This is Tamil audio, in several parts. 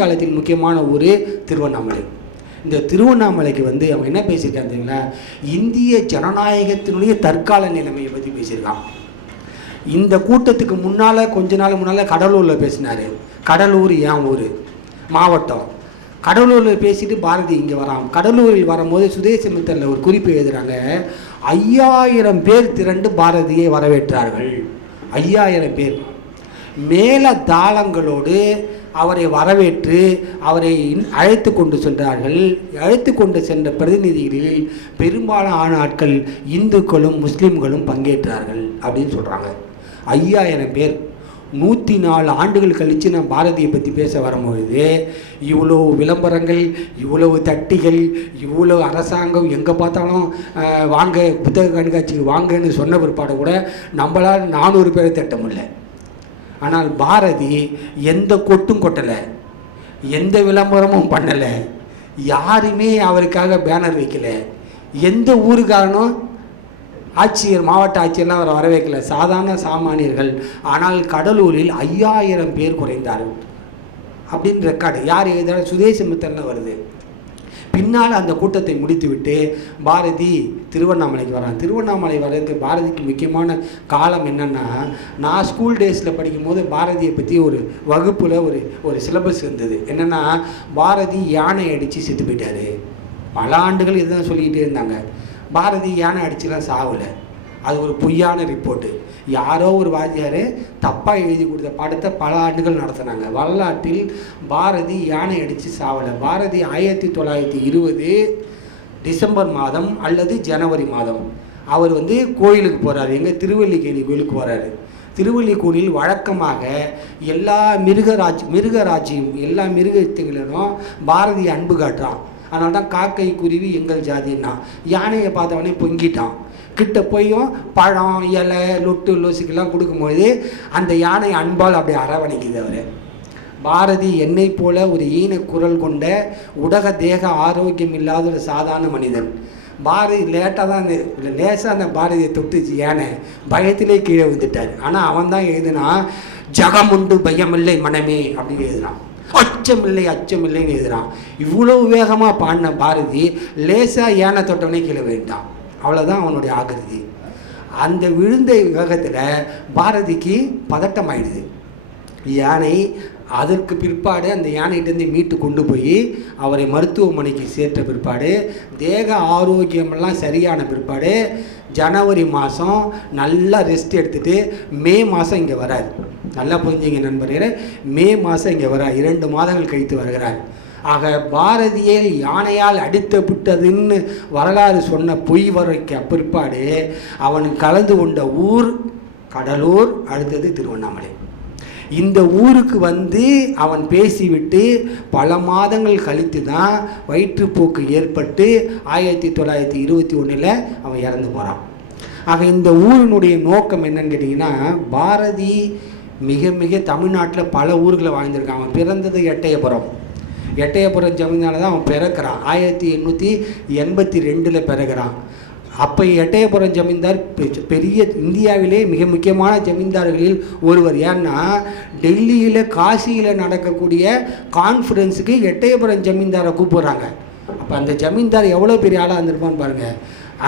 காலத்தில் முக்கியமான ஊர் திருவண்ணாமலை. இந்த திருவண்ணாமலைக்கு வந்து அவன் என்ன பேசியிருக்கான் தெரியுங்களா? இந்திய ஜனநாயகத்தினுடைய தற்கால நிலைமையை பற்றி பேசியிருக்கான் இந்த கூட்டத்துக்கு முன்னால் கொஞ்ச நாள் முன்னால் கடலூரில் பேசினார். கடலூர் ஏன் ஊர்? மாவட்டம். கடலூரில் பேசிட்டு பாரதி இங்கே வரான். கடலூரில் வரும்போது சுதேசமித்தரில் ஒரு குறிப்பு எழுதுகிறாங்க ஐயாயிரம் பேர் திரண்டு பாரதியை வரவேற்றார்கள். ஐயாயிரம் பேர். மேல தாளங்களோடு அவரை வரவேற்று அவரை அழைத்து கொண்டு சென்றார்கள். அழைத்து கொண்டு சென்ற பிரதிநிதிகளில் பெரும்பாலான ஆட்கள் இந்துக்களும் முஸ்லீம்களும் பங்கேற்றார்கள் அப்படின்னு சொல்கிறாங்க ஐயாயிரம் பேர். நூற்றி நாலு ஆண்டுகள் கழித்து நான் பாரதியை பற்றி பேச வரும்பொழுது இவ்வளோ விளம்பரங்கள் இவ்வளவு தட்டிகள் இவ்வளோ அரசாங்கம் எங்கே பார்த்தாலும் வாங்க புத்தக கண்காட்சிக்கு வாங்கன்னு சொன்ன பிற்பாடு கூட நம்மளால் நானூறு பேரை தட்ட முடியல. ஆனால் பாரதி எந்த கொட்டும் கொட்டலை எந்த விளம்பரமும் பண்ணலை யாருமே அவருக்காக பேனர் வைக்கலை எந்த ஊருக்காரனும் ஆட்சியர் மாவட்ட ஆட்சியர்லாம் அவரை வரவேற்கல சாதாரண சாமானியர்கள். ஆனால் கடலூரில் ஐயாயிரம் பேர் குறைந்தார்கள். அப்படின்னு ரெக்கார்டு யார் எழுதாலும் சுதேசமித்தர்னு வருது. பின்னால் அந்த கூட்டத்தை முடித்துவிட்டு பாரதி திருவண்ணாமலைக்கு வரான். திருவண்ணாமலை வர்றதுக்கு பாரதிக்கு முக்கியமான காலம் என்னென்னா நான் ஸ்கூல் டேஸில் படிக்கும்போது பாரதியை பற்றி ஒரு வகுப்பில் ஒரு ஒரு சிலபஸ் இருந்தது. என்னென்னா பாரதி யானை அடித்து செத்து போயிட்டார். பல ஆண்டுகள் இதுதான் சொல்லிக்கிட்டே இருந்தாங்க. பாரதி யானை அடிச்சுலாம் சாவலை அது ஒரு பொய்யான ரிப்போர்ட்டு யாரோ ஒரு வாத்தியார் தப்பாக எழுதி கொடுத்த படத்தை பல ஆண்டுகள் நடத்தினாங்க. வரலாற்றில் பாரதி யானை அடித்து சாவலை. பாரதி ஆயிரத்தி தொள்ளாயிரத்தி இருபது டிசம்பர் மாதம் அல்லது ஜனவரி மாதம். அவர் வந்து கோயிலுக்கு போகிறார் எங்கள் திருவல்லிக்கேணி கோயிலுக்கு போகிறாரு திருவல்லிக்கோணில் வழக்கமாக எல்லா மிருகராஜ் மிருகராஜியும் எல்லா மிருகத்துகளிலும் பாரதி அன்பு காட்டுறான். அதனால தான் காக்கை குருவி எங்கள் ஜாதின்னா. யானையை பார்த்தவனே பொங்கிட்டான். கிட்ட போயும் பழம் இலை லொட்டு லொசுக்கெல்லாம் கொடுக்கும்போது அந்த யானை அன்பால் அப்படி அரவணைக்குது அவர். பாரதி என்னை போல ஒரு ஈன குரல் கொண்ட உடக தேக ஆரோக்கியம் இல்லாத ஒரு சாதாரண மனிதன். பாரதி லேட்டாக தான் அந்த லேசாக அந்த பாரதியை தொட்டுச்சு யானை. பயத்திலே கீழே விழுந்துட்டார். ஆனால் அவன் தான் எழுதுனா ஜகமுண்டு பயமில்லை மனமே அப்படின்னு எழுதுனான் அச்சமில்லை அச்சமில்லைன்னு எழுதுறான். இவ்வளவு வேகமாக பாடின பாரதி லேசாக யானை தொட்டவனே கீழே வேண்டாம் அவ்வளோதான் அவனுடைய ஆகிருதி. அந்த விழுந்த வேகத்தில் பாரதிக்கு பதட்டம் ஆயிடுது யானை அதற்கு பிற்பாடு அந்த யானைகிட்டேருந்து மீட்டு கொண்டு போய் அவரை மருத்துவமனைக்கு சேர்த்த பிற்பாடு தேக ஆரோக்கியமெல்லாம் சரியான பிற்பாடு ஜனவரி மாதம் நல்லா ரெஸ்ட் எடுத்துட்டு மே மாதம் இங்கே வரார். நல்லா புரிஞ்சுங்க நண்பர்களே மே மாதம் இங்கே வரார். இரண்டு மாதங்கள் கழித்து வருகிறார். ஆக பாரதியை யானையால் அடித்து விட்டதுன்னு வரலாறு சொன்ன பொய் வரைக்க பிற்பாடு அவன் கலந்து கொண்ட ஊர் கடலூர் அடுத்தது திருவண்ணாமலை. இந்த ஊருக்கு வந்து அவன் பேசிவிட்டு பல மாதங்கள் கழித்து தான் வயிற்றுப்போக்கு ஏற்பட்டு ஆயிரத்தி தொள்ளாயிரத்தி இருபத்தி ஒன்றில் அவன் இறந்து போகிறான் ஆக இந்த ஊரினுடைய நோக்கம் என்னன்னு கேட்டிங்கன்னா பாரதி மிக மிக தமிழ்நாட்டில் பல ஊர்களை வாழ்ந்திருக்கான். அவன் பிறந்தது எட்டயபுரம். எட்டயபுரம் ஜமீன்தாரில் தான் அவன் பிறக்கிறான். ஆயிரத்தி எண்ணூற்றி எண்பத்தி ரெண்டில் பிறகுறான் அப்போ எட்டயபுரம் ஜமீன்தார் பெ- பெரிய இந்தியாவிலே மிக முக்கியமான ஜமீன்தார்களில் ஒருவர். ஏன்னா டெல்லியில் காசியில் நடக்கக்கூடிய கான்ஃபரன்ஸுக்கு எட்டயபுரம் ஜமீன்தாரை கூப்பிட்றாங்க. அப்போ அந்த ஜமீன்தார் எவ்வளோ பெரிய ஆளாக இருந்திருப்பான்னு பாருங்கள்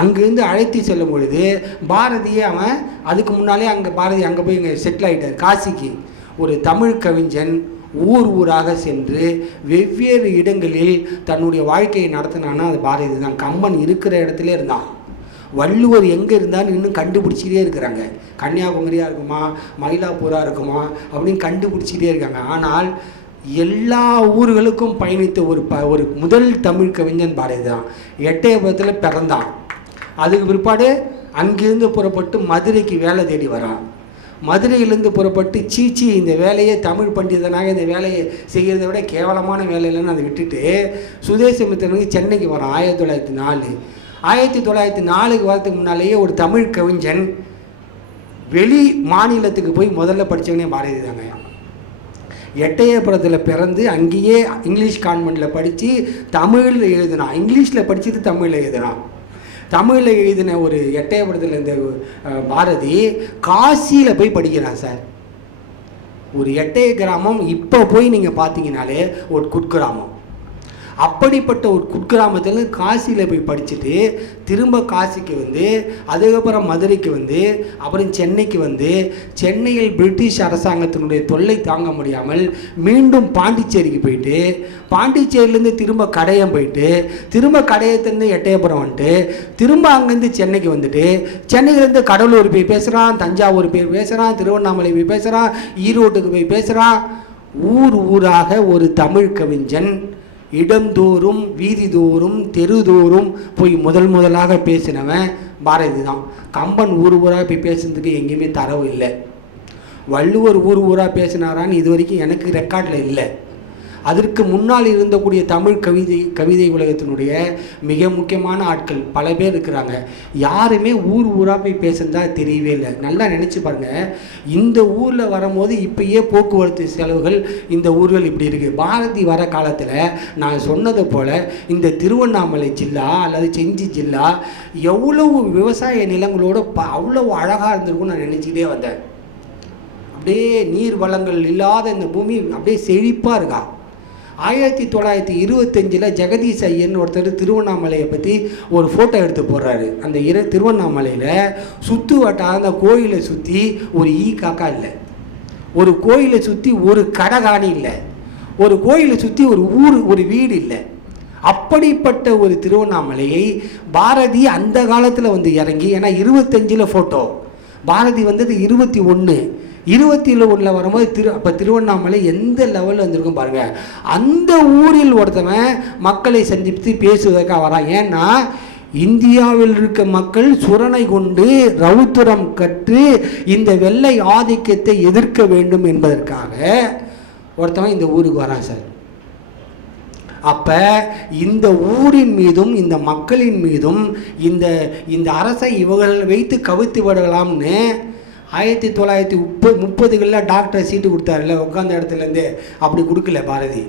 அங்கேருந்து அழைத்து செல்லும் பொழுது பாரதியை அவன் அதுக்கு முன்னாலே அங்கே பாரதி அங்கே போய் இங்கே செட்டில் ஆகிட்டார் காசிக்கு. ஒரு தமிழ் கவிஞன் ஊர் ஊராக சென்று வெவ்வேறு இடங்களில் தன்னுடைய வாழ்க்கையை நடத்தினான்னா அது பாரதி தான். கம்பன் இருக்கிற இடத்துல இருந்தான். வள்ளுவர் எங்கே இருந்தாலும் இன்னும் கண்டுபிடிச்சிட்டே இருக்கிறாங்க. கன்னியாகுமரியாக இருக்குமா மயிலாப்பூராக இருக்குமா அப்படின்னு கண்டுபிடிச்சிட்டே இருக்காங்க. ஆனால் எல்லா ஊர்களுக்கும் பயணித்த ஒரு ப ஒரு முதல் தமிழ் கவிஞன் பாரதி தான். எட்டயபுரத்தில் பிறந்தான். அதுக்கு பிற்பாடு அங்கிருந்து புறப்பட்டு மதுரைக்கு வேலை தேடி வரான். மதுரையிலேருந்து புறப்பட்டு சீச்சி இந்த வேலையை தமிழ் பண்டிதனாக இந்த வேலையை செய்கிறத விட கேவலமான வேலையிலன்னு அதை விட்டுட்டு சுதேசமித்திரனுக்கு சென்னைக்கு வரோம் ஆயிரத்தி தொள்ளாயிரத்தி நாலு. ஆயிரத்தி தொள்ளாயிரத்தி நாலுக்கு வரதுக்கு முன்னாலேயே ஒரு தமிழ் கவிஞன் வெளி மாநிலத்துக்கு போய் முதல்ல படித்தவனே பாரதி தாங்க எட்டயபுரத்தில் பிறந்து அங்கேயே இங்கிலீஷ் கான்வெண்ட்டில் படித்து தமிழில் எழுதினான் இங்கிலீஷில் படிச்சுட்டு தமிழில் எழுதினான் தமிழில் எழுதின ஒரு எட்டயபுரத்தில் இந்த பாரதி காசியில் போய் படிக்கிறான் சார். ஒரு எட்டய கிராமம் இப்போ போய் நீங்கள் பார்த்தீங்கனாலே ஒரு குட்கிராமம். அப்படிப்பட்ட ஒரு குட்கிராமத்தில் காசியில் போய் படிச்சுட்டு திரும்ப காசிக்கு வந்து அதுக்கப்புறம் மதுரைக்கு வந்து அப்புறம் சென்னைக்கு வந்து சென்னையில் பிரிட்டிஷ் அரசாங்கத்தினுடைய தொல்லை தாங்க முடியாமல் மீண்டும் பாண்டிச்சேரிக்கு போயிட்டு பாண்டிச்சேரியிலேருந்து திரும்ப கடையம் போயிட்டு திரும்ப கடையத்துலேருந்து எட்டயபுரம் வந்துட்டு திரும்ப அங்கேருந்து சென்னைக்கு வந்துட்டு சென்னையிலேருந்து கடலூர் போய் பேசுகிறான் தஞ்சாவூர் போய் பேசுகிறான் திருவண்ணாமலை போய் பேசுகிறான் ஈரோட்டுக்கு போய் பேசுகிறான் ஊர் ஊராக ஒரு தமிழ் கவிஞன் இடந்தோறும் வீதிதோறும் தெருதோறும் போய் முதல் முதலாக பேசினவன் பாரதி தான் கம்பன் ஊர் ஊராக போய் பேசுனதுக்கு எங்கேயுமே தரவு இல்லை. வள்ளுவர் ஊர் ஊராக பேசினாரான்னு இது வரைக்கும் எனக்கு ரெக்கார்டில் இல்லை. அதற்கு முன்னால் இருந்தக்கூடிய தமிழ் கவிதை கவிதை உலகத்தினுடைய மிக முக்கியமான ஆட்கள் பல பேர் இருக்கிறாங்க. யாருமே ஊர் ஊராக போய் பேசுனதா தெரியவே இல்லை. நல்லா நினச்சி பாருங்க. இந்த ஊரில் வரும்போது இப்பயே போக்குவரத்து செலவுகள் இந்த ஊர்கள் இப்படி இருக்குது பாரதி வர காலத்தில் நான் சொன்னது போல் இந்த திருவண்ணாமலை ஜில்லா அல்லது செஞ்சி ஜில்லா எவ்வளவு விவசாய நிலங்களோட ப அவ்வளவு அழகாக இருந்திருக்கும்னு நான் நினச்சிக்கிட்டே வந்தேன். அப்படியே நீர் வளங்கள் இல்லாத இந்த பூமி அப்படியே செழிப்பாக இருக்கா? ஆயிரத்தி தொள்ளாயிரத்தி இருபத்தஞ்சில் ஜெகதீஷ் ஐயன் ஒருத்தர் திருவண்ணாமலையை பற்றி ஒரு ஃபோட்டோ எடுத்து போடுறாரு. அந்த இரு திருவண்ணாமலையில் சுற்று வட்டார அந்த கோயிலை சுற்றி ஒரு ஈ காக்கா இல்லை. ஒரு கோயிலை சுற்றி ஒரு கடகாணி இல்லை. ஒரு கோயிலை சுற்றி ஒரு ஊர் ஒரு வீடு இல்லை. அப்படிப்பட்ட ஒரு திருவண்ணாமலையை பாரதி அந்த காலத்தில் வந்து இறங்கி ஏன்னா இருபத்தஞ்சில் ஃபோட்டோ பாரதி வந்தது இருபத்தி ஒன்று இருபத்தியில் ஒன்றில் வரும்போது திரு அப்போ திருவண்ணாமலை எந்த லெவலில் வந்திருக்கும் பாருங்கள் அந்த ஊரில் ஒருத்தவன் மக்களை சந்தித்து பேசுவதற்காக வரான். ஏன்னா இந்தியாவில் இருக்க மக்கள் சுரணை கொண்டு ரவுத்துரம் கற்று இந்த வெள்ளை ஆதிக்கத்தை எதிர்க்க வேண்டும் என்பதற்காக ஒருத்தவன் இந்த ஊருக்கு வரான் சார். அப்போ இந்த ஊரின் மீதும் இந்த மக்களின் மீதும் இந்த இந்த அரசை இவர்கள் வைத்து கவித்து விடலாம்னு ஆயிரத்தி தொள்ளாயிரத்தி முப்பது முப்பதுகளில் டாக்டரை சீட்டு கொடுத்தாருல உட்காந்த இடத்துலேருந்து. அப்படி கொடுக்கல பாரதி.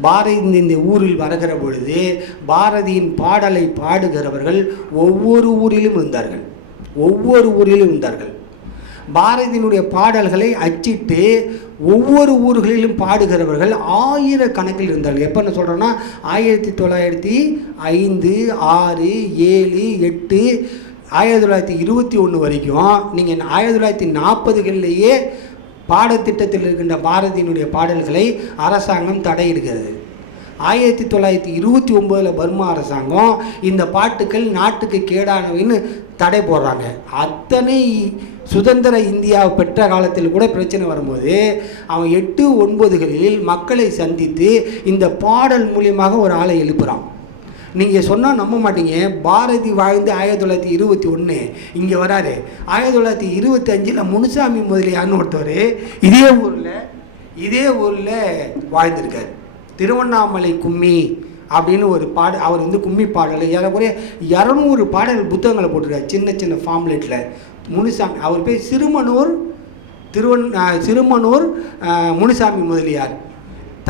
பாரதி இந்த- இந்த ஊரில் வருகிற பொழுது பாரதியின் பாடலை பாடுகிறவர்கள் ஒவ்வொரு ஊரிலும் இருந்தார்கள். ஒவ்வொரு ஊரிலும் இருந்தார்கள். பாரதியினுடைய பாடல்களை அச்சிட்டு ஒவ்வொரு ஊர்களிலும் பாடுகிறவர்கள் ஆயிரக்கணக்கில் இருந்தார்கள். எப்போ நான் சொல்கிறேன்னா ஆயிரத்தி தொள்ளாயிரத்தி ஐந்து ஆறு ஏழு எட்டு ஆயிரத்தி தொள்ளாயிரத்தி இருபத்தி ஒன்று வரைக்கும் நீங்கள் ஆயிரத்தி தொள்ளாயிரத்தி நாற்பதுகளிலேயே பாடத்திட்டத்தில் இருக்கின்ற பாரதியினுடைய பாடல்களை அரசாங்கம் தடையிடுகிறது. ஆயிரத்தி தொள்ளாயிரத்தி இருபத்தி ஒம்போதில் பர்மா அரசாங்கம் இந்த பாட்டுக்கள் நாட்டுக்கு கேடானவைன்னு தடை போடுறாங்க. அத்தனை சுதந்திர இந்தியா பெற்ற காலத்தில் கூட பிரச்சனை வரும்போது அவன் எட்டு ஒன்பதுகளில் மக்களை சந்தித்து இந்த பாடல் மூலியமாக ஒரு ஆளை எழுப்புகிறான் நீங்கள் சொன்னால் நம்ப மாட்டீங்க. பாரதி வாழ்ந்து ஆயிரத்தி தொள்ளாயிரத்தி இருபத்தி ஒன்று இங்கே வராரு. ஆயிரத்தி தொள்ளாயிரத்தி இருபத்தி அஞ்சில் முனுசாமி முதலியார்னு ஒருத்தவர் இதே ஊரில் இதே ஊரில் வாழ்ந்திருக்கார். திருவண்ணாமலை கும்மி அப்படின்னு ஒரு பாட அவர் வந்து கும்மி பாடல் ஏறக்குறைய இரநூறு பாடல் புத்தகங்களை போட்டிருக்காரு சின்ன சின்ன ஃபார்ம்லெட்டில் முனுசாமி அவர் பேர் சிறுமனூர் திருவன் சிறுமனூர் முனுசாமி முதலியார்.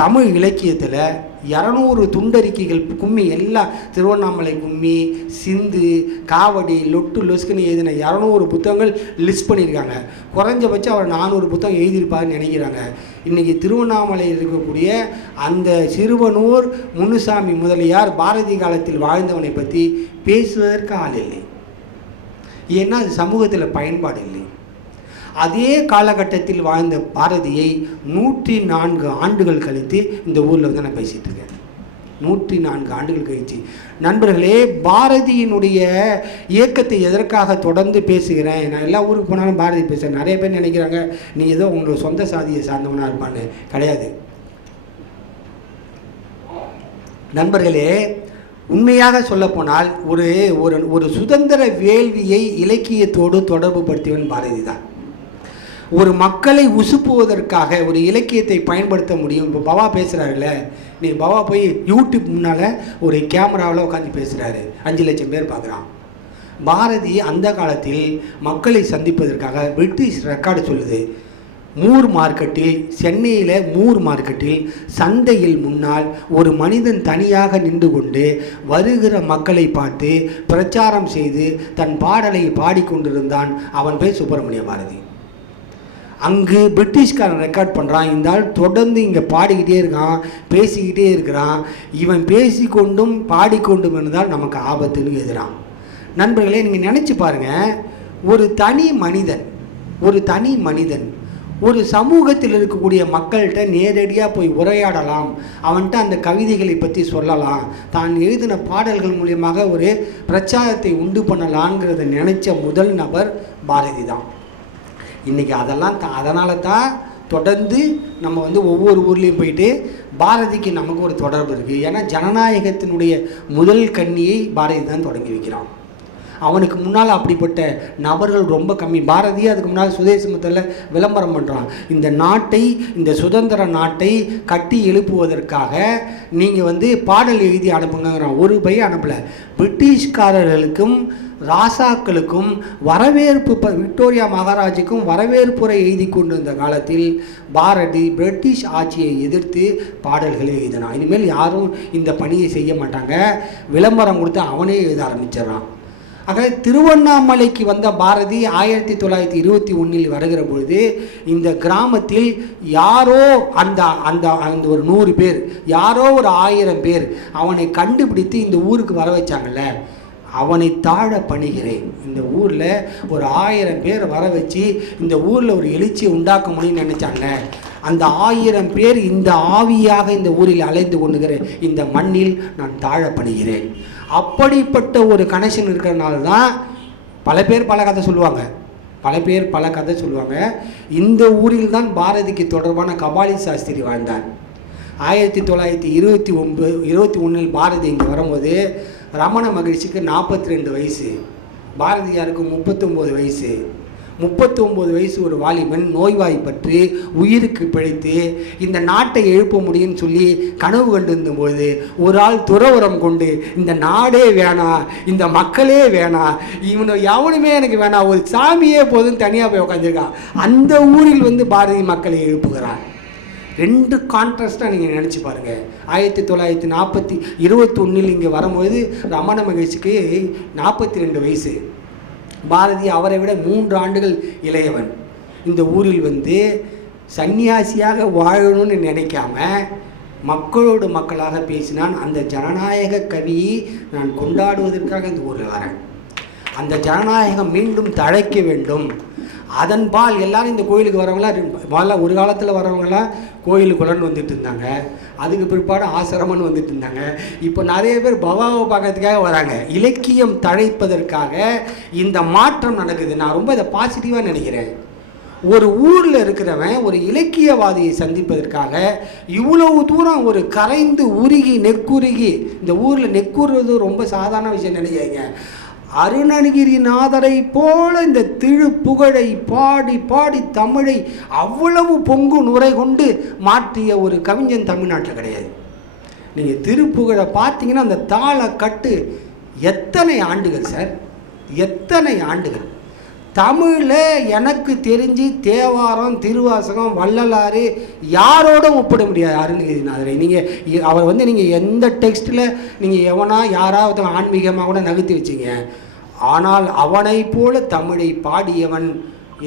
தமிழ் இலக்கியத்தில் இரநூறு துண்டறிக்கைகள் கும்மி எல்லாம் திருவண்ணாமலை கும்மி சிந்து காவடி லொட்டு லொஸ்குன்னு எழுதின இரநூறு புத்தகங்கள் லிஸ்ட் பண்ணியிருக்காங்க. குறைஞ்சபட்சம் அவர் நானூறு புத்தகம் எழுதியிருப்பாருன்னு நினைக்கிறாங்க. இன்றைக்கி திருவண்ணாமலையில் இருக்கக்கூடிய அந்த சிறுவனூர் முனுசாமி முதலியார் பாரதி காலத்தில் வாழ்ந்தவனை பற்றி பேசுவதற்கு ஆள் இல்லை. ஏன்னா அது சமூகத்தில் பயன்பாடு இல்லை. அதே காலகட்டத்தில் வாழ்ந்த பாரதியை நூற்றி நான்கு ஆண்டுகள் கழித்து இந்த ஊரில் வந்து நான் பேசிகிட்டு இருக்கேன். நூற்றி நான்கு ஆண்டுகள் கழிச்சு. நண்பர்களே பாரதியினுடைய இயக்கத்தை எதற்காக தொடர்ந்து பேசுகிறேன்? நான் எல்லா ஊருக்கு போனாலும் பாரதி பேசுகிறேன் நிறைய பேர் நினைக்கிறாங்க நீ ஏதோ உங்களோட சொந்த சாதியை சார்ந்தவனாக இருப்பான்னு. கிடையாது. நண்பர்களே உண்மையாக சொல்லப்போனால் ஒரு ஒரு ஒரு சுதந்திர வேள்வியை இலக்கியத்தோடு தொடர்பு படுத்தியவன் பாரதி தான். ஒரு மக்களை உசுப்புவதற்காக ஒரு இலக்கியத்தை பயன்படுத்த முடியும். இப்போ பவா பேசுகிறாருல்ல நீ பவா போய் யூடியூப் முன்னால் ஒரு கேமராவில் உட்காந்து பேசுகிறாரு அஞ்சு லட்சம் பேர் பார்க்குறான் பாரதி அந்த காலத்தில் மக்களை சந்திப்பதற்காக பிரிட்டிஷ் ரெக்கார்டு சொல்லுது. மூர் மார்க்கெட்டில் சென்னையில் மூர் மார்க்கெட்டில் சந்தையில் முன்னால் ஒரு மனிதன் தனியாக நின்று கொண்டு வருகிற மக்களை பார்த்து பிரச்சாரம் செய்து தன் பாடலை பாடிக்கொண்டிருந்தான். அவன் பேர் சுப்பிரமணிய பாரதி. அங்கு பிரிட்டிஷ்காரன் ரெக்கார்ட் பண்ணுறான் இந்த ஆள் தொடர்ந்து இங்கே பாடிக்கிட்டே இருக்கான் பேசிக்கிட்டே இருக்கிறான். இவன் பேசிக்கொண்டும் பாடிக்கொண்டும் இருந்தால் நமக்கு ஆபத்துன்னு எதிரான் நண்பர்களே நீங்கள் நினச்சி பாருங்கள் ஒரு தனி மனிதன் ஒரு தனி மனிதன் ஒரு சமூகத்தில் இருக்கக்கூடிய மக்கள்கிட்ட நேரடியாக போய் உரையாடலாம். அவன்கிட்ட அந்த கவிதைகளை பற்றி சொல்லலாம். தான் எழுதின பாடல்கள் மூலியமாக ஒரு பிரச்சாரத்தை உண்டு பண்ணலாங்கிறத நினைச்ச முதல் நபர் பாரதி தான் இன்றைக்கி அதெல்லாம் த அதனால தான் தொடர்ந்து நம்ம வந்து ஒவ்வொரு ஊர்லேயும் போயிட்டு பாரதிக்கு நமக்கு ஒரு தொடர்பு இருக்குது ஏன்னா ஜனநாயகத்தினுடைய முதல் கண்ணியை பாரதி தான் தொடங்கி வைக்கிறான். அவனுக்கு முன்னால் அப்படிப்பட்ட நபர்கள் ரொம்ப கம்மி. பாரதி அதுக்கு முன்னால் சுதேசமத்தில் விளம்பரம் பண்ணுறான் இந்த நாட்டை இந்த சுதந்திர நாட்டை கட்டி எழுப்புவதற்காக நீங்கள் வந்து பாடல் எழுதி அனுப்புங்கிறான் ஒரு பை அனுப்பலை. பிரிட்டிஷ்காரர்களுக்கும் ராசாக்களுக்கும் வரவேற்பு விக்டோரியா மகாராஜுக்கும் வரவேற்புரை எழுதி கொண்டிருந்த காலத்தில் பாரதி பிரிட்டிஷ் ஆட்சியை எதிர்த்து பாடல்களை எழுதினான். இனிமேல் யாரும் இந்த பணியை செய்ய மாட்டாங்க. விளம்பரம் கொடுத்து அவனே எழுத ஆரம்பிச்சிடறான். ஆக திருவண்ணாமலைக்கு வந்த பாரதி ஆயிரத்தி தொள்ளாயிரத்தி இருபத்தி ஒன்றில் வருகிற பொழுது இந்த கிராமத்தில் யாரோ அந்த அந்த அந்த ஒரு நூறு பேர் யாரோ ஒரு ஆயிரம் பேர் அவனை கண்டுபிடித்து இந்த ஊருக்கு வர வச்சாங்கல்ல. அவனை தாழ பணிகிறேன். இந்த ஊரில் ஒரு ஆயிரம் பேர் வர வச்சு இந்த ஊரில் ஒரு எழுச்சியை உண்டாக்க முடியும்னு நினச்சாங்க. அந்த ஆயிரம் பேர் இந்த ஆவியாக இந்த ஊரில் அலைந்து கொண்டுகிற இந்த மண்ணில் நான் தாழ பணிகிறேன். அப்படிப்பட்ட ஒரு கனெக்ஷன் இருக்கிறனால தான் பல பேர் பல கதை சொல்லுவாங்க. பல பேர் பல கதை சொல்லுவாங்க. இந்த ஊரில் தான் பாரதிக்கு தொடர்பான கபாலி சாஸ்திரி வாழ்ந்தார் ஆயிரத்தி தொள்ளாயிரத்தி இருபத்தி ஒன்பது இருபத்தி ஒன்றில் பாரதி இங்கே வரும்போது ரமண மகிழ்ச்சிக்கு நாற்பத்தி ரெண்டு வயசு பாரதியாருக்கு முப்பத்தொம்போது வயசு. முப்பத்தொம்போது வயசு ஒரு வாலிபன் நோய்வாய்ப்பற்று உயிருக்கு பிழைத்து இந்த நாட்டை எழுப்ப முடியும்னு சொல்லி கனவு கண்டிருந்தபோது ஒரு ஆள் துறவுரம் கொண்டு இந்த நாடே வேணாம் இந்த மக்களே வேணாம் இவனை எவனுமே எனக்கு வேணாம் ஒரு சாமியே போதும்னு தனியாக போய் உட்காந்துருக்கான் அந்த ஊரில் வந்து பாரதி மக்களை எழுப்புகிறான் ரெண்டு கான்ட்ராஸ்ட்டாக நீங்கள் நினச்சி பாருங்கள் ஆயிரத்தி தொள்ளாயிரத்தி நாற்பத்தி இருபத்தொன்னில் இங்கே வரும்போது ரமண மகிழ்ச்சிக்கு நாற்பத்தி ரெண்டு வயசு. பாரதி அவரை விட மூன்று ஆண்டுகள் இளையவன். இந்த ஊரில் வந்து சன்னியாசியாக வாழணும்னு நினைக்காம மக்களோடு மக்களாக பேசினான் அந்த ஜனநாயக கவியை நான் கொண்டாடுவதற்காக இந்த ஊரில் வரேன். அந்த ஜனநாயகம் மீண்டும் தழைக்க வேண்டும். அதன்பால் எல்லாரும் இந்த கோயிலுக்கு வரவங்களாம் முதல்ல ஒரு காலத்தில் வரவங்களாம் கோயிலுக்குள்ளன்னு வந்துட்டு இருந்தாங்க. அதுக்கு பிற்பாடு ஆசிரமம்னு வந்துட்டு இருந்தாங்க. இப்போ நிறைய பேர் பவாவை பார்க்கறதுக்காக வராங்க. இலக்கியம் தழைப்பதற்காக இந்த மாற்றம் நடக்குது. நான் ரொம்ப இதை பாசிட்டிவாக நினைக்கிறேன். ஒரு ஊரில் இருக்கிறவன் ஒரு இலக்கியவாதியை சந்திப்பதற்காக இவ்வளவு தூரம் ஒரு கரைந்து உருகி நெக்குருகி இந்த ஊரில் நெக்குறது ரொம்ப சாதாரண விஷயம் நினைக்கிறீங்க அருணகிரிநாதரை போல இந்த திருப்புகழை புகழை பாடி பாடி தமிழை அவ்வளவு பொங்கு நுரை கொண்டு மாற்றிய ஒரு கவிஞன் தமிழ்நாட்டில் கிடையாது. நீங்கள் திருப்புகழை பார்த்தீங்கன்னா அந்த தாளை கட்டு எத்தனை ஆண்டுகள் சார்? எத்தனை ஆண்டுகள்? தமிழில் எனக்கு தெரிஞ்சு தேவாரம் திருவாசகம் வள்ளலாறு யாரோடும் ஒப்பிட முடியாது அருணகிரிநாதரை. நீங்கள் அவர் வந்து நீங்கள் எந்த டெக்ஸ்ட்டில் நீங்கள் எவனா யாராவது ஆன்மீகமாக கூட நகர்த்தி வச்சிங்க. ஆனால் அவனைப் போல தமிழை பாடியவன்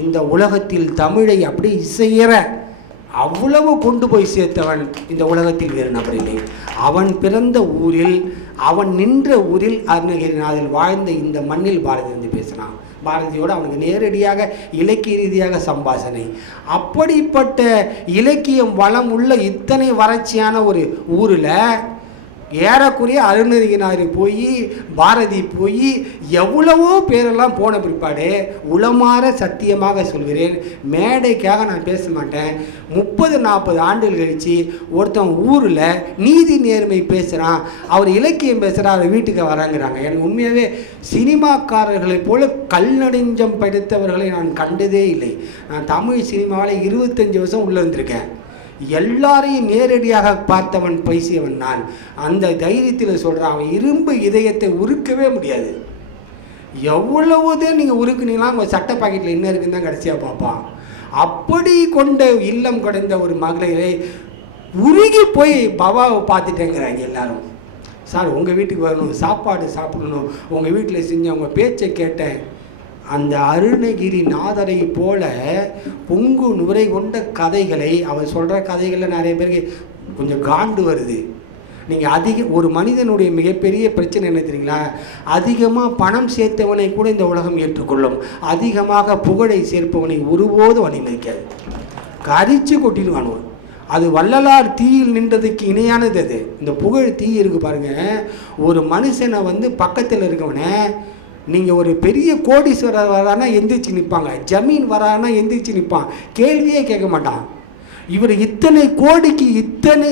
இந்த உலகத்தில் தமிழை அப்படி இசையிற அவ்வளவு கொண்டு போய் சேர்த்தவன் இந்த உலகத்தில் வேறு நபர் இல்லை. அவன் பிறந்த ஊரில் அவன் நின்ற ஊரில் அருணகிரிநாதன் வாழ்ந்த இந்த மண்ணில் பாரதி வந்து பேசினான். பாரதியோடு அவனுக்கு நேரடியாக இலக்கிய ரீதியாக சம்பாஷணை. அப்படிப்பட்ட இலக்கியம் வளம் உள்ள இத்தனை வறட்சியான ஒரு ஊரில் ஏறக்குறைய அருணகிரிநாதர் போய் பாரதி போய் எவ்வளவோ பேரெல்லாம் போன பிற்பாடு உளமாற சத்தியமாக சொல்கிறேன். மேடைக்காக நான் பேச மாட்டேன். முப்பது நாற்பது ஆண்டுகள் கழித்து ஒருத்தன் ஊரில் நீதி நேர்மை பேசுகிறான் அவர் இலக்கியம் பேசுகிறார் அவர் வீட்டுக்கு வராங்கிறாங்க. எனக்கு உண்மையாகவே சினிமாக்காரர்களைப் போல கல்நடிஞ்சம் படித்தவர்களை நான் கண்டதே இல்லை. நான் தமிழ் சினிமாவில் இருபத்தஞ்சி வருஷம் உள்ளே இருந்திருக்கேன் எல்லாரையும் நேரடியாக பார்த்தவன் பேசியவன் நான். அந்த தைரியத்தில் சொல்கிறான் அவன் இரும்பு இதயத்தை உருக்கவே முடியாது. எவ்வளவுதான் நீங்கள் உருக்குனீங்களா உங்கள் சட்டை பாக்கெட்டில் என்ன இருக்குன்னு தான் கடைசியாக பார்ப்பான். அப்படி கொண்ட இல்லம் கொடைந்த ஒரு மகளிரை உருகி போய் பவாவை பார்த்துட்டேங்கிறாங்க எல்லாரும். சார் உங்கள் வீட்டுக்கு வரணும் சாப்பாடு சாப்பிடணும். உங்கள் வீட்டில் செஞ்ச உங்கள் பேச்சை கேட்டேன். அந்த அருணகிரி நாதரை போல பொங்கு நுரை கொண்ட கதைகளை அவர் சொல்கிற கதைகளில் நிறைய பேருக்கு கொஞ்சம் காண்டு வருது. நீங்கள் அதிக ஒரு மனிதனுடைய மிகப்பெரிய பிரச்சனை என்ன தெரியுங்களா? அதிகமாக பணம் சேர்த்தவனை கூட இந்த உலகம் ஏற்றுக்கொள்ளும். அதிகமாக புகழை சேர்ப்பவனை ஒருபோதும் அனுமதிக்காது கரிச்சு கொட்டிடுவானுவன் அது வள்ளலார் தீயில் நின்றதுக்கு இணையானது அது. இந்த புகழ் தீ இருக்கு பாருங்க. ஒரு மனுஷனை வந்து பக்கத்தில் இருக்கவனை நீங்கள் ஒரு பெரிய கோடீஸ்வரர் வரானா எந்திரிச்சு நிற்பாங்க. ஜமீன் வரானா எந்திரிச்சு நிற்பான். கேள்வியே கேட்க மாட்டான். இவர் இத்தனை கோடிக்கு இத்தனை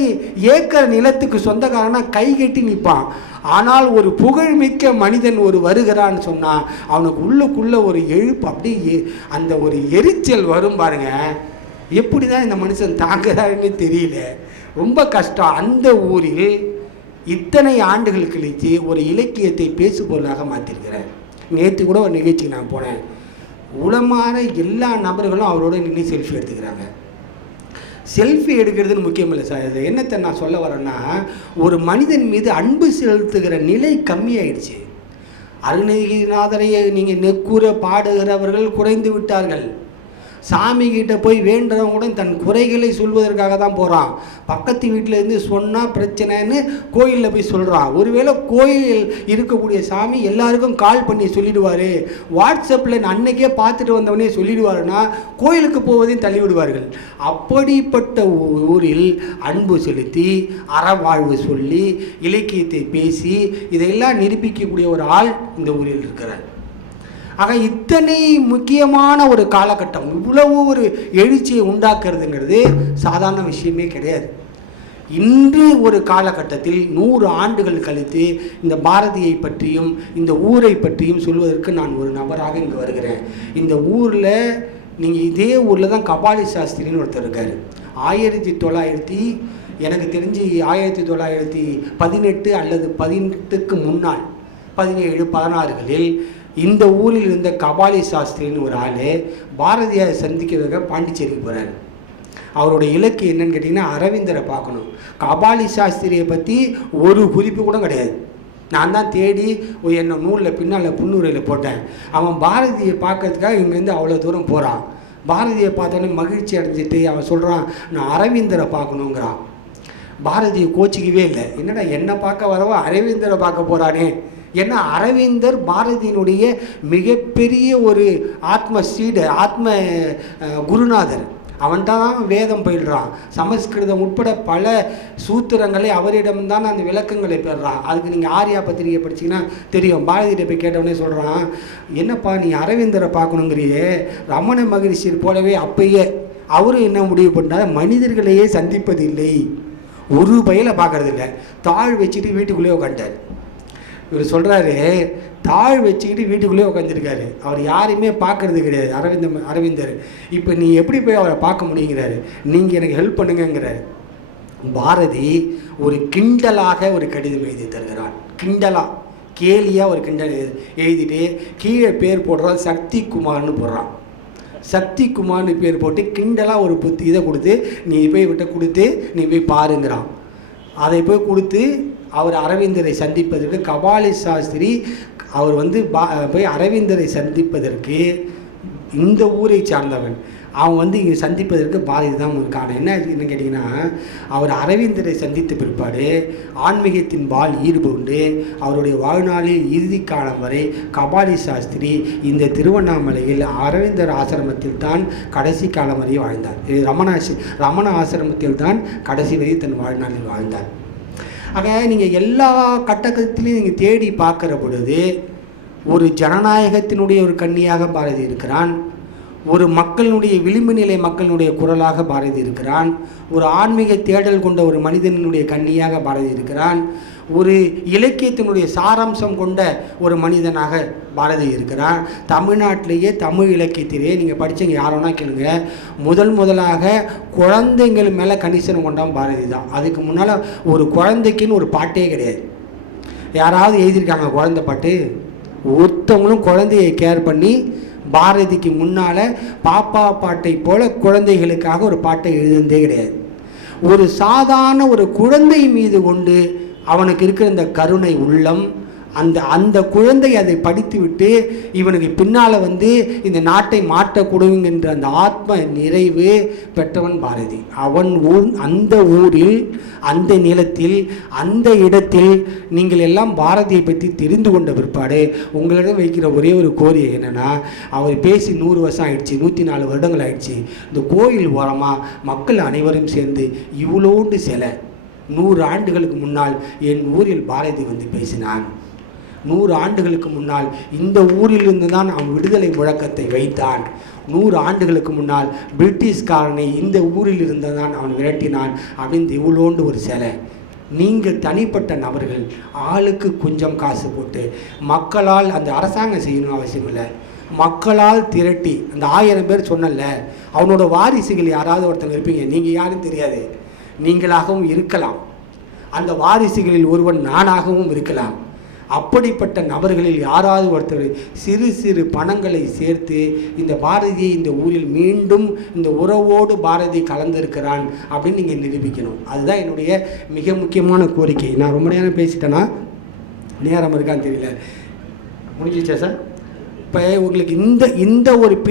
ஏக்கர் நிலத்துக்கு சொந்தக்காரனா கை கட்டி நிற்பான். ஆனால் ஒரு புகழ்மிக்க மனிதன் ஒரு வருகிறான்னு சொன்னால் அவனுக்கு உள்ளுக்குள்ளே ஒரு எழுப்பு அப்படியே அந்த ஒரு எரிச்சல் வரும் பாருங்க. எப்படி தான் இந்த மனுஷன் தாங்குறாருன்னு தெரியல. ரொம்ப கஷ்டம். அந்த ஊரில் இத்தனை ஆண்டுகள் கழித்து ஒரு இலக்கியத்தை பேசுபொருளாக மாற்றிருக்கிறேன் நேற்று கூட ஒரு நிகழ்ச்சிக்கு நான் போனேன். உளமாற எல்லா நபர்களும் அவரோட நின்று செல்ஃபி எடுத்துக்கிறாங்க. செல்ஃபி எடுக்கிறதுன்னு முக்கியம் இல்லை சார். இது என்னத்தை நான் சொல்ல வரேன்னா ஒரு மனிதன் மீது அன்பு செலுத்துகிற நிலை கம்மியாயிடுச்சு. அருணகிரிநாதரையை நீங்கள் நெக்கூற பாடுகிறவர்கள் குறைந்து விட்டார்கள். சாமிக்கிட்ட போய் வேண்டுறவங்க கூட தன் குறைகளை சொல்வதற்காக தான் போகிறான் பக்கத்து வீட்டிலேருந்து சொன்னால் பிரச்சனைன்னு கோயிலில் போய் சொல்கிறான் ஒருவேளை கோயில் இருக்கக்கூடிய சாமி எல்லாருக்கும் கால் பண்ணி சொல்லிடுவார். வாட்ஸ்அப்பில் நான் அன்னைக்கே பார்த்துட்டு வந்தவனே சொல்லிடுவாருன்னா கோயிலுக்கு போவதையும் தள்ளிவிடுவார்கள். அப்படிப்பட்ட ஊரில் அன்பு செலுத்தி அறவாழ்வு சொல்லி இலக்கியத்தை பேசி இதையெல்லாம் நிரூபிக்கக்கூடிய ஒரு ஆள் இந்த ஊரில் இருக்கிறார். ஆக இத்தனை முக்கியமான ஒரு காலகட்டம் இவ்வளவு ஒரு எழுச்சியை உண்டாக்குறதுங்கிறது சாதாரண விஷயமே கிடையாது. இன்று ஒரு காலகட்டத்தில் நூறு ஆண்டுகள் கழித்து இந்த பாரதியை பற்றியும் இந்த ஊரை பற்றியும் சொல்வதற்கு நான் ஒரு நபராக இங்கே வருகிறேன். இந்த ஊரில் நீங்கள் இதே ஊரில் தான் கபாலி சாஸ்திரின்னு ஒருத்தர் இருக்கார். ஆயிரத்தி தொள்ளாயிரத்தி எனக்கு தெரிஞ்சு ஆயிரத்தி தொள்ளாயிரத்தி பதினெட்டு அல்லது பதினெட்டுக்கு முன்னால் பதினேழு பதினாறுகளில் இந்த ஊரில் இருந்த கபாலி சாஸ்திரின்னு ஒரு ஆள் பாரதியாரை சந்திக்கிறதுக்காக பாண்டிச்சேரிக்கு போகிறார் அவருடைய இலக்கு என்னன்னு கேட்டிங்கன்னா அரவிந்தரை பார்க்கணும். கபாலி சாஸ்திரியை பற்றி ஒரு குறிப்பு கூட கிடையாது. நான் தான் தேடி என்னை நூலில் பின்னால் புன்னுரையில் போட்டேன். அவன் பாரதியை பார்க்கறதுக்காக இங்கேருந்து அவ்வளோ தூரம் போகிறான் பாரதியை பார்த்தோன்னே மகிழ்ச்சி அடைஞ்சிட்டு அவன் சொல்கிறான் நான் அரவிந்தரை பார்க்கணுங்கிறான். பாரதியை கோச்சிக்கவே இல்லை. என்னடா என்னை பார்க்க வரவோ? அரவிந்தரை பார்க்க போகிறானே ஏன்னா அரவிந்தர் பாரதியினுடைய மிகப்பெரிய ஒரு ஆத்ம சீடு ஆத்ம குருநாதர். அவன்கிட்ட தான் வேதம் பயில்றான். சமஸ்கிருதம் உட்பட பல சூத்திரங்களை அவரிடம்தான் அந்த விளக்கங்களை பெறுறான். அதுக்கு நீங்கள் ஆர்யா பத்திரிகை படிச்சீங்கன்னா தெரியும். பாரதியிட்ட போய் கேட்டவொடனே சொல்கிறான் என்னப்பா நீ அரவிந்தரை பார்க்கணுங்கிறியே. ரமண மகரிஷியர் போலவே அப்பயே அவரும் என்ன முடிவு பண்ணார் மனிதர்களையே சந்திப்பதில்லை. ஒரு பயில பார்க்கறதில்ல. தாழ் வச்சுட்டு வீட்டுக்குள்ளேயே உட்காந்துட்டார் இவர் சொல்கிறாரு தாழ் வச்சுக்கிட்டு வீட்டுக்குள்ளேயே உட்காந்துருக்காரு அவர் யாரையுமே பார்க்கறது கிடையாது. அரவிந்த அரவிந்தர். இப்போ நீ எப்படி போய் அவரை பார்க்க முடியுங்கிறாரு. நீங்கள் எனக்கு ஹெல்ப் பண்ணுங்கங்கிறாரு. பாரதி ஒரு கிண்டலாக ஒரு கடிதம் எழுதி தருகிறான். கிண்டலாக கேலியாக ஒரு கிண்டல் எழுதிட்டு கீழே பேர் போடுறான் சக்தி குமார்னு போடுறான். சக்தி குமார்னு பேர் போட்டு கிண்டலாக ஒரு புத்தி இதை கொடுத்து நீ போய் விட்ட கொடுத்து நீ போய் பாருங்கிறான். அதை போய் கொடுத்து அவர் அரவிந்தரை சந்திப்பதற்கு கபாலி சாஸ்திரி அவர் வந்து பா போய் அரவிந்தரை சந்திப்பதற்கு இந்த ஊரை சார்ந்தவன். அவன் வந்து இங்கே சந்திப்பதற்கு பாரதி தான் ஒரு காரணம். என்ன என்ன கேட்டிங்கன்னா அவர் அரவிந்தரை சந்தித்த பிற்பாடு ஆன்மீகத்தின் பால் ஈடுபட்டு அவருடைய வாழ்நாளில் இறுதி காலம் வரை கபாலி சாஸ்திரி இந்த திருவண்ணாமலையில் அரவிந்தர் ஆசிரமத்தில் தான் கடைசி காலம் வரை வாழ்ந்தார். இது ரமணாசி ரமண ஆசிரமத்தில் தான் கடைசி வரை தன் வாழ்நாளில் வாழ்ந்தார். ஆக நீங்கள் எல்லா கட்டக்கத்திலையும் நீங்கள் தேடி பார்க்குற பொழுது ஒரு ஜனநாயகத்தினுடைய ஒரு கன்னியாக பாரதி இருக்கிறான் ஒரு மக்களினுடைய விளிம்பு நிலை மக்களினுடைய குரலாக பாரதி இருக்கிறான் ஒரு ஆன்மீக தேடல் கொண்ட ஒரு மனிதனுடைய கன்னியாக பாரதி இருக்கிறான் ஒரு இலக்கியத்தினுடைய சாராம்சம் கொண்ட ஒரு மனிதனாக பாரதி இருக்கிறான் தமிழ்நாட்டிலேயே தமிழ் இலக்கியத்திலேயே நீங்கள் படித்தீங்க யாரோனா கேளுங்க. முதல் முதலாக குழந்தைங்கள் மேலே கணிசனம் கொண்டவன் பாரதி தான். அதுக்கு முன்னால் ஒரு குழந்தைக்குன்னு ஒரு பாட்டே கிடையாது. யாராவது எழுதியிருக்காங்க குழந்தை பாட்டு? ஒருத்தவங்களும் குழந்தையை கேர் பண்ணி பாரதிக்கு முன்னால் பாப்பா பாட்டை போல குழந்தைகளுக்காக ஒரு பாட்டை எழுதுனதே கிடையாது. ஒரு சாதாரண ஒரு குழந்தை மீது கொண்டு அவனுக்கு இருக்கிற இந்த கருணை உள்ளம் அந்த அந்த குழந்தை அதை படித்துவிட்டு இவனுக்கு பின்னால் வந்து இந்த நாட்டை மாற்றக்கூடுங்கின்ற அந்த ஆத்ம நிறைவு பெற்றவன் பாரதி. அவன் ஊர் அந்த ஊரில் அந்த நிலத்தில் அந்த இடத்தில் நீங்கள் எல்லாம் பாரதியை பற்றி தெரிந்து கொண்ட பிற்பாடு உங்களிடம் வைக்கிற ஒரே ஒரு கோரிக்கை என்னென்னா அவர் பேசி நூறு வருஷம் ஆயிடுச்சு நூற்றி நாலு வருடங்கள் ஆயிடுச்சு. இந்த கோயில் ஓரமாக மக்கள் அனைவரும் சேர்ந்து இவ்வளோண்டு சிலை நூறு ஆண்டுகளுக்கு முன்னால் என் ஊரில் பாரதி வந்து பேசினான். நூறு ஆண்டுகளுக்கு முன்னால் இந்த ஊரிலிருந்து தான் அவன் விடுதலை முழக்கத்தை வைத்தான். நூறு ஆண்டுகளுக்கு முன்னால் பிரிட்டிஷ்காரனை இந்த ஊரில் இருந்து தான் அவன் விரட்டினான். அப்படின்னு இவ்வளோண்டு ஒரு சிலை. நீங்கள் தனிப்பட்ட நபர்கள் ஆளுக்கு கொஞ்சம் காசு போட்டு மக்களால் அந்த அரசாங்கம் செய்யணும் அவசியம் இல்லை. மக்களால் திரட்டி அந்த ஆயிரம் பேர் சொன்னல அவனோட வாரிசுகள் யாராவது ஒருத்தங்க இருப்பீங்க நீங்கள் யாரும் தெரியாது. நீங்களாகவும் இருக்கலாம். அந்த வாரிசுகளில் ஒருவன் நானாகவும் இருக்கலாம். அப்படிப்பட்ட நபர்களில் யாராவது ஒருத்தர் சிறு சிறு பணங்களை சேர்த்து இந்த பாரதியை இந்த ஊரில் மீண்டும் இந்த உறவோடு பாரதி கலந்திருக்கிறான் அப்படின்னு நீங்கள் நிரூபிக்கணும். அதுதான் என்னுடைய மிக முக்கியமான கோரிக்கை. நான் ரொம்ப நேரம் பேசிட்டேன்னா நேரம் இருக்கான்னு தெரியல. முடிஞ்சிச்சா சார்? இப்போ உங்களுக்கு இந்த இந்த ஒரு பின்